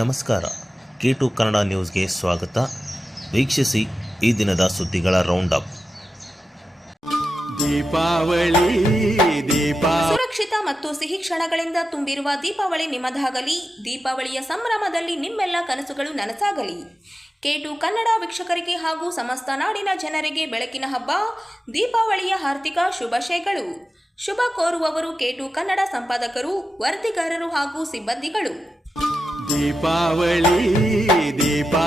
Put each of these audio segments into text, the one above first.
ನಮಸ್ಕಾರ. K to Kannada ನ್ಯೂಸ್ಗೆ ಸ್ವಾಗತ. ವೀಕ್ಷಿಸಿ ಈ ದಿನದ ಸುದ್ದಿಗಳ ರೌಂಡ್ ಅಪ್ ದೀಪಾವಳಿ ದೀಪಾ ಸುರಕ್ಷಿತ ಮತ್ತು ಸಿಹಿ ಕ್ಷಣಗಳಿಂದ ತುಂಬಿರುವ ದೀಪಾವಳಿ ನಿಮ್ಮದಾಗಲಿ ದೀಪಾವಳಿಯ ಸಂಭ್ರಮದಲ್ಲಿ ನಿಮ್ಮೆಲ್ಲ ಕನಸುಗಳು ನನಸಾಗಲಿ. ಕೇಟು ಕನ್ನಡ ವೀಕ್ಷಕರಿಗೆ ಹಾಗೂ ಸಮಸ್ತ ನಾಡಿನ ಜನರಿಗೆ ಬೆಳಕಿನ ಹಬ್ಬ ದೀಪಾವಳಿಯ ಹಾರ್ದಿಕ ಶುಭಾಶಯಗಳು. ಶುಭ ಕೋರುವವರು ಕೇಟು ಕನ್ನಡ ಸಂಪಾದಕರು ವರದಿಗಾರರು ಹಾಗೂ ಸಿಬ್ಬಂದಿಗಳು. ದೀಪಾವಳಿ ದೀಪಾ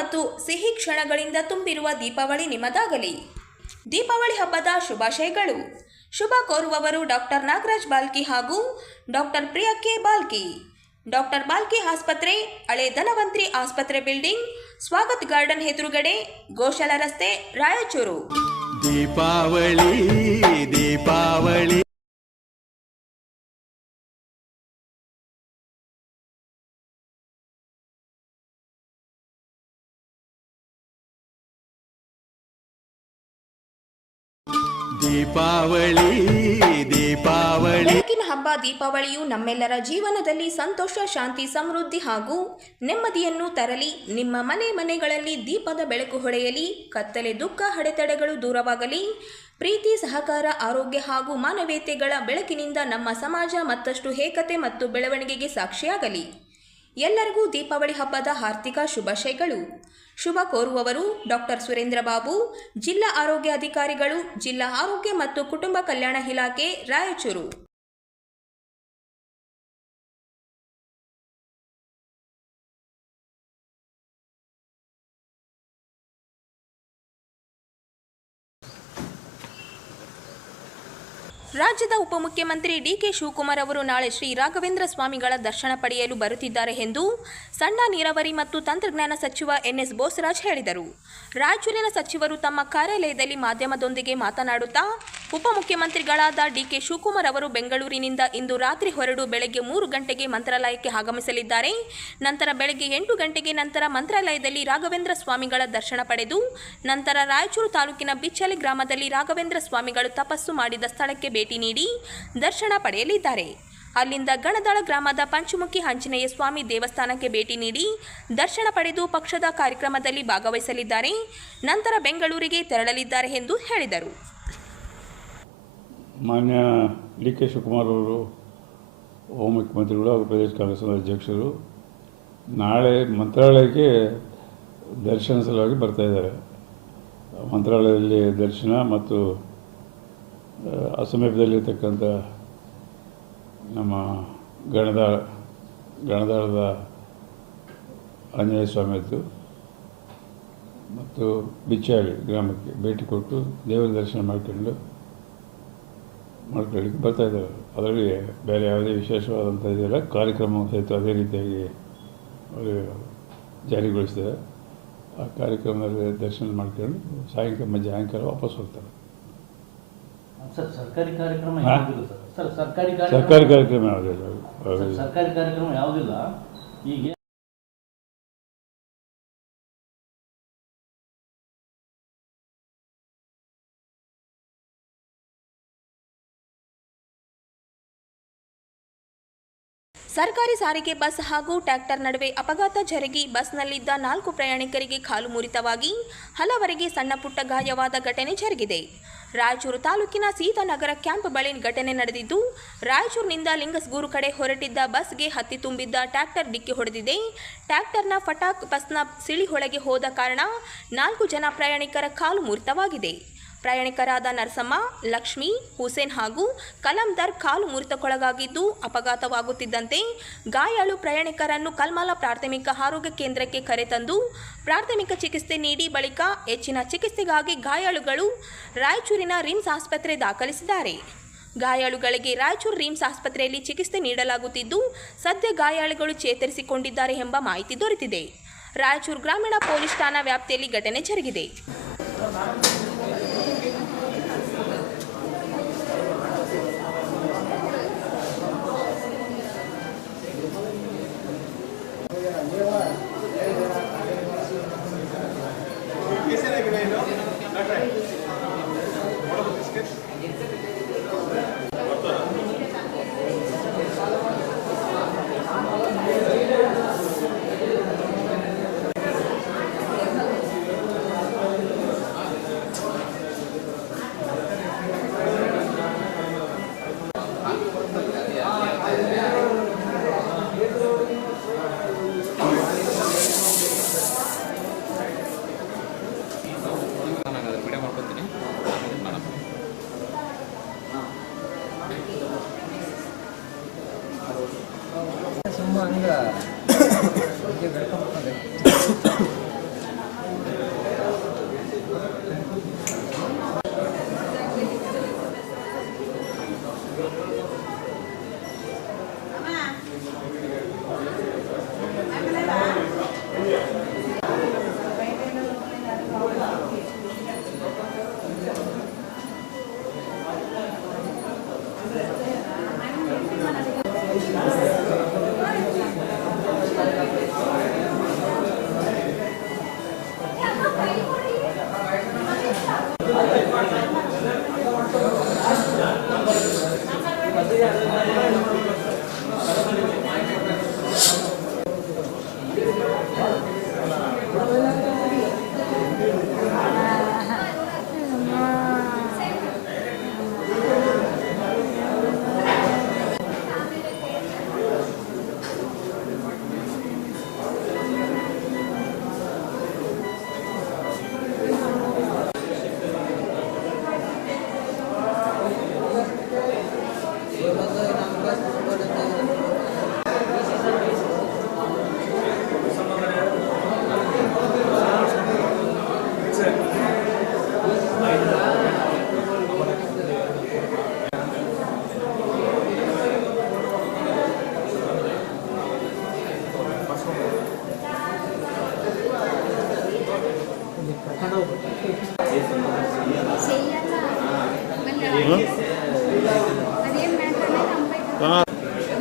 ಮತ್ತು ಸಿಹಿ ಕ್ಷಣಗಳಿಂದ ತುಂಬಿರುವ ದೀಪಾವಳಿ ನಿಮ್ಮದಾಗಲಿ. ದೀಪಾವಳಿ ಹಬ್ಬದ ಶುಭಾಶಯಗಳು. ಶುಭ ಕೋರುವವರು ಡಾಕ್ಟರ್ ನಾಗರಾಜ್ ಬಾಲ್ಕಿ ಹಾಗೂ doctor Priya K Balki. Doctor Balki ಆಸ್ಪತ್ರೆ, ಹಳೆ ಧನವಂತ್ರಿ ಆಸ್ಪತ್ರೆ ಬಿಲ್ಡಿಂಗ್, ಸ್ವಾಗತ್ ಗಾರ್ಡನ್ ಎದುರುಗಡೆ ಗೋಶಾಲ ರಸ್ತೆ, ರಾಯಚೂರು. ದೀಪಾವಳಿ ದೀಪಾವಳಿ. ದೀಪಾವಳಿ ದೀಪಾವಳಿ. ಬೆಳಕಿನ ಹಬ್ಬ, ದೀಪಾವಳಿಯು ನಮ್ಮೆಲ್ಲರ ಜೀವನದಲ್ಲಿ ಸಂತೋಷ, ಶಾಂತಿ, ಸಮೃದ್ಧಿ ಹಾಗೂ ನೆಮ್ಮದಿಯನ್ನು ತರಲಿ. ನಿಮ್ಮ ಮನೆ ಮನೆಗಳಲ್ಲಿ ದೀಪದ ಬೆಳಕು ಹೊಳೆಯಲಿ. ಕತ್ತಲೆ, ದುಃಖ ಹಡೆತಡೆಗಳು ದೂರವಾಗಲಿ. ಪ್ರೀತಿ, ಸಹಕಾರ, ಆರೋಗ್ಯ ಹಾಗೂ ಮಾನವೀಯತೆಗಳ ಬೆಳಕಿನಿಂದ ನಮ್ಮ ಸಮಾಜ ಮತ್ತಷ್ಟು ಏಕತೆ ಮತ್ತು ಬೆಳವಣಿಗೆಗೆ ಸಾಕ್ಷಿಯಾಗಲಿ. ಎಲ್ಲರಿಗೂ ದೀಪಾವಳಿ ಹಬ್ಬದ ಆರ್ಥಿಕ ಶುಭಾಶಯಗಳು. ಶುಭ ಕೋರುವವರು ಡಾಕ್ಟರ್ ಸುರೇಂದ್ರ ಬಾಬು ಜಿಲ್ಲಾ ಆರೋಗ್ಯ ಅಧಿಕಾರಿಗಳು, ಜಿಲ್ಲಾ ಆರೋಗ್ಯ ಮತ್ತು ಕುಟುಂಬ ಕಲ್ಯಾಣ ಇಲಾಖೆ, ರಾಯಚೂರು. ರಾಜ್ಯದ ಉಪಮುಖ್ಯಮಂತ್ರಿ ಡಿಕೆ ಶಿವಕುಮಾರ್ ಅವರು ನಾಳೆ ಶ್ರೀ ರಾಘವೇಂದ್ರ ಸ್ವಾಮಿಗಳ ದರ್ಶನ ಪಡೆಯಲು ಬರುತ್ತಿದ್ದಾರೆ ಎಂದು ಸಣ್ಣ ನೀರಾವರಿ ಮತ್ತು ತಂತ್ರಜ್ಞಾನ ಸಚಿವ ಎನ್ಎಸ್ ಬೋಸರಾಜ್ ಹೇಳಿದರು. ರಾಯಚೂರಿನ ಸಚಿವರು ತಮ್ಮ ಕಾರ್ಯಾಲಯದಲ್ಲಿ ಮಾಧ್ಯಮದೊಂದಿಗೆ ಮಾತನಾಡುತ್ತಾ ಉಪಮುಖ್ಯಮಂತ್ರಿಗಳಾದ ಡಿಕೆ ಶಿವಕುಮಾರ್ ಅವರು ಬೆಂಗಳೂರಿನಿಂದ ಇಂದು ರಾತ್ರಿ ಹೊರಡು ಬೆಳಗ್ಗೆ ಮೂರು ಗಂಟೆಗೆ ಮಂತ್ರಾಲಯಕ್ಕೆ ಆಗಮಿಸಲಿದ್ದಾರೆ. ನಂತರ ಬೆಳಗ್ಗೆ ಎಂಟು ಗಂಟೆಗೆ ನಂತರ ಮಂತ್ರಾಲಯದಲ್ಲಿ ರಾಘವೇಂದ್ರ ಸ್ವಾಮಿಗಳ ದರ್ಶನ ಪಡೆದು, ನಂತರ ರಾಯಚೂರು ತಾಲೂಕಿನ ಬಿಚ್ಚಲಿ ಗ್ರಾಮದಲ್ಲಿ ರಾಘವೇಂದ್ರ ಸ್ವಾಮಿಗಳು ತಪಸ್ಸು ಮಾಡಿದ ಸ್ಥಳಕ್ಕೆ ಭೇಟಿ ನೀಡಿ ದರ್ಶನ ಪಡೆಯಲಿದ್ದಾರೆ. ಅಲ್ಲಿಂದ ಗಣದಳ ಗ್ರಾಮದ ಪಂಚಮುಖಿ ಆಂಜನೇಯ ಸ್ವಾಮಿ ದೇವಸ್ಥಾನಕ್ಕೆ ಭೇಟಿ ನೀಡಿ ದರ್ಶನ ಪಡೆದು ಪಕ್ಷದ ಕಾರ್ಯಕ್ರಮದಲ್ಲಿ ಭಾಗವಹಿಸಲಿದ್ದಾರೆ. ನಂತರ ಬೆಂಗಳೂರಿಗೆ ತೆರಳಲಿದ್ದಾರೆ ಎಂದು ಹೇಳಿದರು. ಮಾನ್ಯ ಡಿ ಕೆ ಶಿವಕುಮಾರ್ ಅವರು ಉಪಮುಖ್ಯಮಂತ್ರಿಗಳು ಹಾಗೂ ಪ್ರದೇಶ ಕಾಂಗ್ರೆಸ್ನ ಅಧ್ಯಕ್ಷರು ನಾಳೆ ಮಂತ್ರಾಲಯಕ್ಕೆ ದರ್ಶನ ಸಲುವಾಗಿ ಬರ್ತಾಯಿದ್ದಾರೆ ಮಂತ್ರಾಲಯದಲ್ಲಿ ದರ್ಶನ ಮತ್ತು ಆ, ಆ ಸಮೀಪದಲ್ಲಿರ್ತಕ್ಕಂಥ ನಮ್ಮ ಗಣದ ಗಣದಾಳದ ಆಂಜನೇಯ ಸ್ವಾಮಿಯದ್ದು ಮತ್ತು ಬಿಚ್ಚಾಳಿ ಗ್ರಾಮಕ್ಕೆ ಭೇಟಿ ಕೊಟ್ಟು ದೇವರ ದರ್ಶನ ಮಾಡ್ಕೊಂಡು ಮಾಡ್ಕೊಳ್ಳಿಕ್ಕೆ ಬರ್ತಾ ಇದ್ದಾರೆ. ಅದರಲ್ಲಿ ಬೇರೆ ಯಾವುದೇ ವಿಶೇಷವಾದಂಥ ಇದೆಲ್ಲ ಕಾರ್ಯಕ್ರಮ ಸಹಿತ ಅದೇ ರೀತಿಯಾಗಿ ಅವರು ಜಾರಿಗೊಳಿಸಿದ್ದಾರೆ ಆ ಕಾರ್ಯಕ್ರಮದಲ್ಲಿ ದರ್ಶನ ಮಾಡ್ಕೊಂಡು ಸಾಯಂಕಾಲ ಮಧ್ಯ ಸಾಯಂಕಾಲ ವಾಪಸ್ ಹೋಗ್ತಾರೆ. ಸರ್ ಸರ್ಕಾರಿ ಕಾರ್ಯಕ್ರಮ ಸರ್ಕಾರಿ ಕಾರ್ಯಕ್ರಮ ಯಾವುದಿಲ್ಲ. ಸರ್, ಸರ್ಕಾರಿ ಕಾರ್ಯಕ್ರಮ ಯಾವುದಿಲ್ಲ? ಈಗ ಸರ್ಕಾರಿ ಸಾರಿಗೆ ಬಸ್ ಹಾಗೂ ಟ್ರ್ಯಾಕ್ಟರ್ ನಡುವೆ ಅಪಘಾತ ಜರುಗಿ ಬಸ್ನಲ್ಲಿದ್ದ ನಾಲ್ಕು ಪ್ರಯಾಣಿಕರಿಗೆ ಕಾಲು ಮುರಿತವಾಗಿ ಹಲವರಿಗೆ ಸಣ್ಣಪುಟ್ಟ ಗಾಯವಾದ ಘಟನೆ ಜರುಗಿದೆ. ರಾಯಚೂರು ತಾಲೂಕಿನ ಸೀತಾನಗರ ಕ್ಯಾಂಪ್ ಬಳಿ ಘಟನೆ ನಡೆದಿದ್ದು, ರಾಯಚೂರಿನಿಂದ ಲಿಂಗಸ್ಗೂರು ಕಡೆ ಹೊರಟಿದ್ದ ಬಸ್ಗೆ ಹತ್ತಿ ತುಂಬಿದ್ದ ಟ್ರ್ಯಾಕ್ಟರ್ ಡಿಕ್ಕಿ ಹೊಡೆದಿದೆ. ಟ್ರ್ಯಾಕ್ಟರ್ನ ಫಟಾಕ್ ಬಸ್ನ ಸಿಳಿಹೊಳಗೆ ಹೋದ ಕಾರಣ ನಾಲ್ಕು ಜನ ಪ್ರಯಾಣಿಕರ ಕಾಲು ಮುರಿತವಾಗಿದೆ. ಪ್ರಯಾಣಿಕರಾದ ನರಸಮ್ಮ, ಲಕ್ಷ್ಮಿ, ಹುಸೇನ್ ಹಾಗೂ ಕಲಂದರ್ ಕಾಲು ಮುರಿತಕ್ಕೊಳಗಾಗಿದ್ದು ಅಪಘಾತವಾಗುತ್ತಿದ್ದಂತೆ ಗಾಯಾಳು ಪ್ರಯಾಣಿಕರನ್ನು ಕಲ್ಮಲ ಪ್ರಾಥಮಿಕ ಆರೋಗ್ಯ ಕೇಂದ್ರಕ್ಕೆ ಕರೆತಂದು ಪ್ರಾಥಮಿಕ ಚಿಕಿತ್ಸೆ ನೀಡಿ ಬಳಿಕ ಹೆಚ್ಚಿನ ಚಿಕಿತ್ಸೆಗಾಗಿ ಗಾಯಾಳುಗಳು ರಾಯಚೂರಿನ ರಿಮ್ಸ್ ಆಸ್ಪತ್ರೆ ದಾಖಲಿಸಿದ್ದಾರೆ. ಗಾಯಾಳುಗಳಿಗೆ ರಾಯಚೂರು ರಿಮ್ಸ್ ಆಸ್ಪತ್ರೆಯಲ್ಲಿ ಚಿಕಿತ್ಸೆ ನೀಡಲಾಗುತ್ತಿದ್ದು ಸದ್ಯ ಗಾಯಾಳುಗಳು ಚೇತರಿಸಿಕೊಂಡಿದ್ದಾರೆ ಎಂಬ ಮಾಹಿತಿ ದೊರೆತಿದೆ. ರಾಯಚೂರು ಗ್ರಾಮೀಣ ಪೊಲೀಸ್ ಠಾಣಾ ವ್ಯಾಪ್ತಿಯಲ್ಲಿ ಘಟನೆ ಜರುಗಿದೆ. Lord.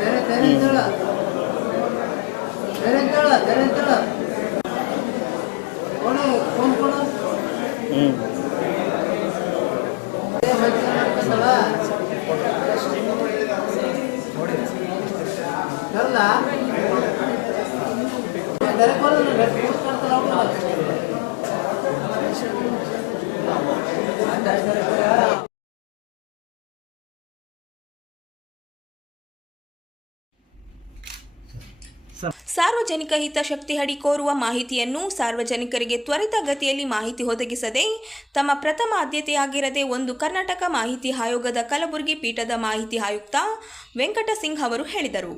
ಬೇರೆ ಬೇರೆ ಅಂತೇಳ. ಬೇರೆ ಅಂತೇಳ, ಬೇರೆ ಅಂತೇಳ. ಕೊಡು, ಫೋನ್ ಕೊಡು. ಏ, ಮಜ್ಜಿಗೆ ಮಾಡ್ಕೊಂಡಲ್ಲ? ಬರಲ್ಲ? ಬೇರೆ ಕೊಡು, ಬೇರೆ ಫೋನ್ ಕೊಡ್ತಾರ ಅವ್ರು. ಸಾರ್ವಜನಿಕ ಹಿತಾಸಕ್ತಿ ಅಡಿ ಕೋರುವ ಮಾಹಿತಿಯನ್ನು ಸಾರ್ವಜನಿಕರಿಗೆ ತ್ವರಿತ ಗತಿಯಲ್ಲಿ ಮಾಹಿತಿ ಒದಗಿಸದೆ ತಮ್ಮ ಪ್ರಥಮ ಆದ್ಯತೆಯಾಗಿರದೆ ಒಂದು ಕರ್ನಾಟಕ ಮಾಹಿತಿ ಆಯೋಗದ ಕಲಬುರಗಿ ಪೀಠದ ಮಾಹಿತಿ ಆಯುಕ್ತ ವೆಂಕಟ ಸಿಂಗ್ ಅವರು ಹೇಳಿದರು.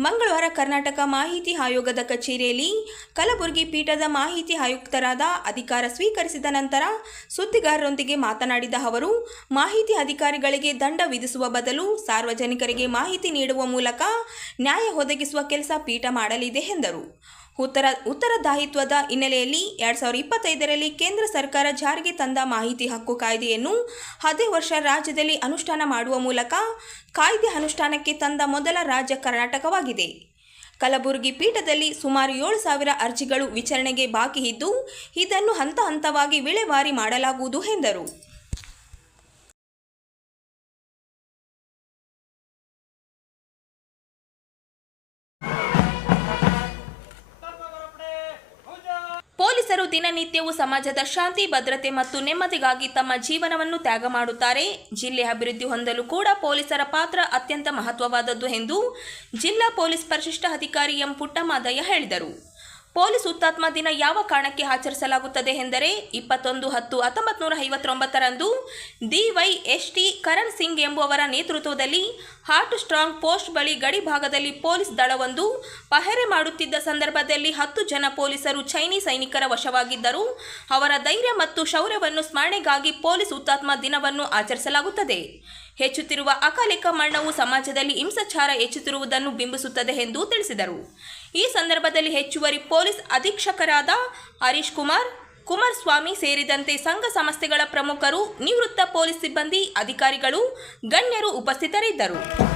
ಮಂಗಳವಾರ ಕರ್ನಾಟಕ ಮಾಹಿತಿ ಆಯೋಗದ ಕಚೇರಿಯಲ್ಲಿ ಕಲಬುರಗಿ ಪೀಠದ ಮಾಹಿತಿ ಆಯುಕ್ತರಾದ ಅಧಿಕಾರ ಸ್ವೀಕರಿಸಿದ ನಂತರ ಸುದ್ದಿಗಾರರೊಂದಿಗೆ ಮಾತನಾಡಿದ ಅವರು, ಮಾಹಿತಿ ಅಧಿಕಾರಿಗಳಿಗೆ ದಂಡ ವಿಧಿಸುವ ಬದಲು ಸಾರ್ವಜನಿಕರಿಗೆ ಮಾಹಿತಿ ನೀಡುವ ಮೂಲಕ ನ್ಯಾಯ ಒದಗಿಸುವ ಕೆಲಸ ಪೀಠ ಮಾಡಲಿದೆ ಎಂದರು. ಉತ್ತರ ಉತ್ತರದಾಯಿತ್ವದ ಹಿನ್ನೆಲೆಯಲ್ಲಿ ಎರಡ್ ಸಾವಿರದ ಇಪ್ಪತ್ತೈದರಲ್ಲಿ ಕೇಂದ್ರ ಸರ್ಕಾರ ಜಾರಿಗೆ ತಂದ ಮಾಹಿತಿ ಹಕ್ಕು ಕಾಯ್ದೆಯನ್ನು ಅದೇ ವರ್ಷ ರಾಜ್ಯದಲ್ಲಿ ಅನುಷ್ಠಾನ ಮಾಡುವ ಮೂಲಕ ಕಾಯ್ದೆ ಅನುಷ್ಠಾನಕ್ಕೆ ತಂದ ಮೊದಲ ರಾಜ್ಯ ಕರ್ನಾಟಕವಾಗಿದೆ. ಕಲಬುರಗಿ ಪೀಠದಲ್ಲಿ ಸುಮಾರು ಏಳು ಸಾವಿರ ಅರ್ಜಿಗಳು ವಿಚಾರಣೆಗೆ ಬಾಕಿ ಇದ್ದು, ಇದನ್ನು ಹಂತ ಹಂತವಾಗಿ ವಿಲೇವಾರಿ ಮಾಡಲಾಗುವುದು ಎಂದರು. ದಿನನಿತ್ಯವೂ ಸಮಾಜದ ಶಾಂತಿ, ಭದ್ರತೆ ಮತ್ತು ನೆಮ್ಮದಿಗಾಗಿ ತಮ್ಮ ಜೀವನವನ್ನು ತ್ಯಾಗ ಮಾಡುತ್ತಾರೆ. ಜಿಲ್ಲೆ ಅಭಿವೃದ್ಧಿ ಹೊಂದಲು ಕೂಡ ಪೊಲೀಸರ ಪಾತ್ರ ಅತ್ಯಂತ ಮಹತ್ವವಾದದ್ದು ಎಂದು ಜಿಲ್ಲಾ ಪೊಲೀಸ್ ಪರಿಶಿಷ್ಟ ಅಧಿಕಾರಿ ಎಂ ಪುಟ್ಟಮಾದಯ್ಯ ಹೇಳಿದರು. ಪೊಲೀಸ್ ಹುತಾತ್ಮ ದಿನ ಯಾವ ಕಾರಣಕ್ಕೆ ಆಚರಿಸಲಾಗುತ್ತದೆ ಎಂದರೆ ಇಪ್ಪತ್ತೊಂದು ಹತ್ತು ಹತ್ತೊಂಬತ್ತು ನೂರ ಐವತ್ತೊಂಬತ್ತರಂದು ಟಿ ಕರಣ್ ಸಿಂಗ್ ಎಂಬುವರ ನೇತೃತ್ವದಲ್ಲಿ ಹಾರ್ಟ್ ಸ್ಟ್ರಾಂಗ್ ಪೋಸ್ಟ್ ಬಳಿ ಗಡಿ ಭಾಗದಲ್ಲಿ ಪೊಲೀಸ್ ದಳವೊಂದು ಪಹರೆ ಮಾಡುತ್ತಿದ್ದ ಸಂದರ್ಭದಲ್ಲಿ ಹತ್ತು ಜನ ಪೊಲೀಸರು ಚೈನೀಸ್ ಸೈನಿಕರ ವಶವಾಗಿದ್ದರು. ಅವರ ಧೈರ್ಯ ಮತ್ತು ಶೌರ್ಯವನ್ನು ಸ್ಮರಣೆಗಾಗಿ ಪೊಲೀಸ್ ಹುತಾತ್ಮ ದಿನವನ್ನು ಆಚರಿಸಲಾಗುತ್ತದೆ. ಹೆಚ್ಚುತ್ತಿರುವ ಅಕಾಲಿಕ ಮರಣವು ಸಮಾಜದಲ್ಲಿ ಹಿಂಸಾಚಾರ ಹೆಚ್ಚುತ್ತಿರುವುದನ್ನು ಬಿಂಬಿಸುತ್ತದೆ ಎಂದು ತಿಳಿಸಿದರು. ಈ ಸಂದರ್ಭದಲ್ಲಿ ಹೆಚ್ಚುವರಿ ಪೊಲೀಸ್ ಅಧೀಕ್ಷಕರಾದ ಹರೀಶ್ ಕುಮಾರ್ ಕುಮಾರಸ್ವಾಮಿ ಸೇರಿದಂತೆ ಸಂಘ ಸಂಸ್ಥೆಗಳ ಪ್ರಮುಖರು, ನಿವೃತ್ತ ಪೊಲೀಸ್ ಸಿಬ್ಬಂದಿ ಅಧಿಕಾರಿಗಳು, ಗಣ್ಯರು ಉಪಸ್ಥಿತರಿದ್ದರು.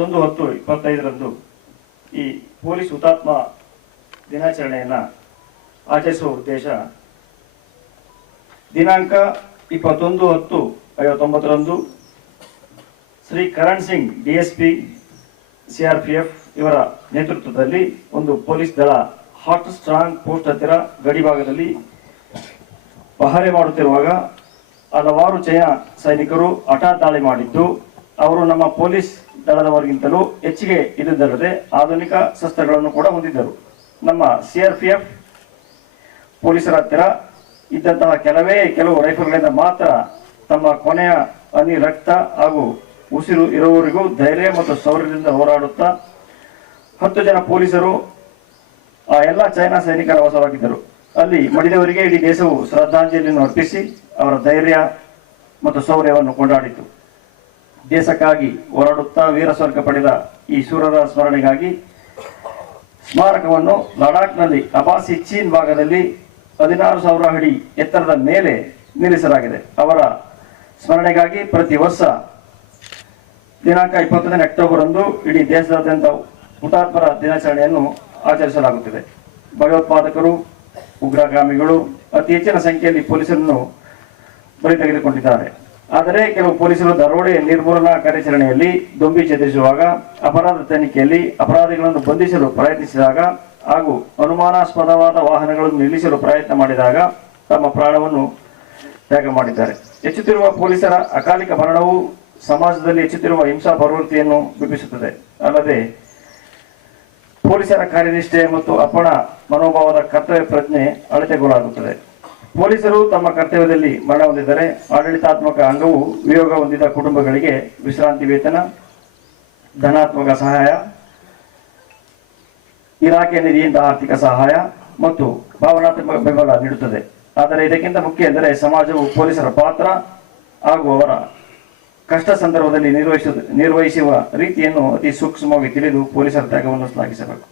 ಇಪ್ಪತ್ತೊಂದು ಹತ್ತು ಇಪ್ಪತ್ತೈದರಂದು ಈ ಪೊಲೀಸ್ ಹುತಾತ್ಮ ದಿನಾಚರಣೆಯನ್ನು ಆಚರಿಸುವ ಉದ್ದೇಶ. ದಿನಾಂಕ ಇಪ್ಪತ್ತೊಂದು ಹತ್ತು ಐವತ್ತೊಂಬತ್ತರಂದು ಶ್ರೀ ಕರಣ್ ಸಿಂಗ್ ಡಿಎಸ್ಪಿ ಸಿಆರ್ಪಿಎಫ್ ಇವರ ನೇತೃತ್ವದಲ್ಲಿ ಒಂದು ಪೊಲೀಸ್ ದಳ ಹಾಟ್ ಸ್ಟ್ರಾಂಗ್ ಪೋಸ್ಟ್ ಹತ್ತಿರ ಗಡಿ ಭಾಗದಲ್ಲಿ ಪಹರೆ ಮಾಡುತ್ತಿರುವಾಗ ಹಲವಾರು ಚೈನಾ ಸೈನಿಕರು ಹಠಾತ್ ದಾಳಿ ಮಾಡಿದ್ದು, ಅವರು ನಮ್ಮ ಪೊಲೀಸ್ ದಳದವರಿಗಿಂತಲೂ ಹೆಚ್ಚಿಗೆ ಇದ್ದುದಲ್ಲದೆ ಆಧುನಿಕ ಶಸ್ತ್ರಗಳನ್ನು ಕೂಡ ಹೊಂದಿದ್ದರು. ನಮ್ಮ ಸಿಆರ್ಪಿಎಫ್ ಪೊಲೀಸರ ಹತ್ತಿರ ಇದ್ದಂತಹ ಕೆಲವೇ ಕೆಲವು ರೈಫಲ್ಗಳಿಂದ ಮಾತ್ರ ತಮ್ಮ ಕೊನೆಯ ಹನಿ ರಕ್ತ ಹಾಗೂ ಉಸಿರು ಇರುವವರಿಗೂ ಧೈರ್ಯ ಮತ್ತು ಶೌರ್ಯದಿಂದ ಹೋರಾಡುತ್ತಾ ಹತ್ತು ಜನ ಪೊಲೀಸರು ಆ ಎಲ್ಲ ಚೈನಾ ಸೈನಿಕರ ವಾಸವಾಗಿದ್ದರು ಅಲ್ಲಿ ಮಡಿದವರಿಗೆ ಇಡೀ ದೇಶವು ಶ್ರದ್ಧಾಂಜಲಿಯನ್ನು ಅರ್ಪಿಸಿ ಅವರ ಧೈರ್ಯ ಮತ್ತು ಶೌರ್ಯವನ್ನು ಕೊಂಡಾಡಿತು. ದೇಶಕ್ಕಾಗಿ ಹೋರಾಡುತ್ತಾ ವೀರ ಸ್ವರ್ಗ ಪಡೆದ ಈ ಶೂರರ ಸ್ಮರಣೆಗಾಗಿ ಸ್ಮಾರಕವನ್ನು ಲಡಾಖ್ನಲ್ಲಿ ಅಬಾಸಿ ಚೀನ್ ಭಾಗದಲ್ಲಿ ಹದಿನಾರು ಸಾವಿರ ಅಡಿ ಎತ್ತರದ ಮೇಲೆ ನಿಲ್ಲಿಸಲಾಗಿದೆ. ಅವರ ಸ್ಮರಣೆಗಾಗಿ ಪ್ರತಿ ವರ್ಷ ದಿನಾಂಕ ಇಪ್ಪತ್ತೊಂದನೇ ಅಕ್ಟೋಬರ್ ಅಂದು ಇಡೀ ದೇಶದಾದ್ಯಂತ ಹುತಾತ್ಮರ ದಿನಾಚರಣೆಯನ್ನು ಆಚರಿಸಲಾಗುತ್ತಿದೆ. ಭಯೋತ್ಪಾದಕರು, ಉಗ್ರಗಾಮಿಗಳು ಅತಿ ಹೆಚ್ಚಿನ ಸಂಖ್ಯೆಯಲ್ಲಿ ಪೊಲೀಸರನ್ನು ಬಲಿ ತೆಗೆದುಕೊಂಡಿದ್ದಾರೆ. ಆದರೆ ಕೆಲವು ಪೊಲೀಸರು ದರೋಡೆ, ನಿರ್ಮೂಲನಾ ಕಾರ್ಯಾಚರಣೆಯಲ್ಲಿ ದೊಂಬಿ ಛೇದಿಸುವಾಗ, ಅಪರಾಧ ತನಿಖೆಯಲ್ಲಿ ಅಪರಾಧಿಗಳನ್ನು ಬಂಧಿಸಲು ಪ್ರಯತ್ನಿಸಿದಾಗ ಹಾಗೂ ಅನುಮಾನಾಸ್ಪದವಾದ ವಾಹನಗಳನ್ನು ನಿಲ್ಲಿಸಲು ಪ್ರಯತ್ನ ಮಾಡಿದಾಗ ತಮ್ಮ ಪ್ರಾಣವನ್ನು ತ್ಯಾಗ ಮಾಡಿದ್ದಾರೆ. ಹೆಚ್ಚುತ್ತಿರುವ ಪೊಲೀಸರ ಅಕಾಲಿಕ ಮರಣವು ಸಮಾಜದಲ್ಲಿ ಹೆಚ್ಚುತ್ತಿರುವ ಹಿಂಸಾ ಪ್ರವೃತ್ತಿಯನ್ನು ಬಿಂಬಿಸುತ್ತದೆ. ಅಲ್ಲದೆ ಪೊಲೀಸರ ಕಾರ್ಯನಿಷ್ಠೆ ಮತ್ತು ಅಪಣ ಮನೋಭಾವದ ಕರ್ತವ್ಯ ಪ್ರಜ್ಞೆ ಅಳತೆಗೊಳ್ಳಾಗುತ್ತದೆ ಪೊಲೀಸರು ತಮ್ಮ ಕರ್ತವ್ಯದಲ್ಲಿ ಮರಣ ಹೊಂದಿದರೆ ಆಡಳಿತಾತ್ಮಕ ಅಂಗವು ವಿಯೋಗ ಹೊಂದಿದ ಕುಟುಂಬಗಳಿಗೆ ವಿಶ್ರಾಂತಿ ವೇತನ, ಧನಾತ್ಮಕ ಸಹಾಯ, ಇಲಾಖೆ ನಿಧಿಯಿಂದ ಆರ್ಥಿಕ ಸಹಾಯ ಮತ್ತು ಭಾವನಾತ್ಮಕ ಬೆಂಬಲ ನೀಡುತ್ತದೆ. ಆದರೆ ಇದಕ್ಕಿಂತ ಮುಖ್ಯ ಎಂದರೆ ಸಮಾಜವು ಪೊಲೀಸರ ಪಾತ್ರ ಹಾಗೂ ಅವರ ಕಷ್ಟ ಸಂದರ್ಭದಲ್ಲಿ ನಿರ್ವಹಿಸ ನಿರ್ವಹಿಸುವ ರೀತಿಯನ್ನು ಅತಿ ಸೂಕ್ಷ್ಮವಾಗಿ ತಿಳಿದು ಪೊಲೀಸರ ತ್ಯಾಗವನ್ನು ಶ್ಲಾಘಿಸಬೇಕು.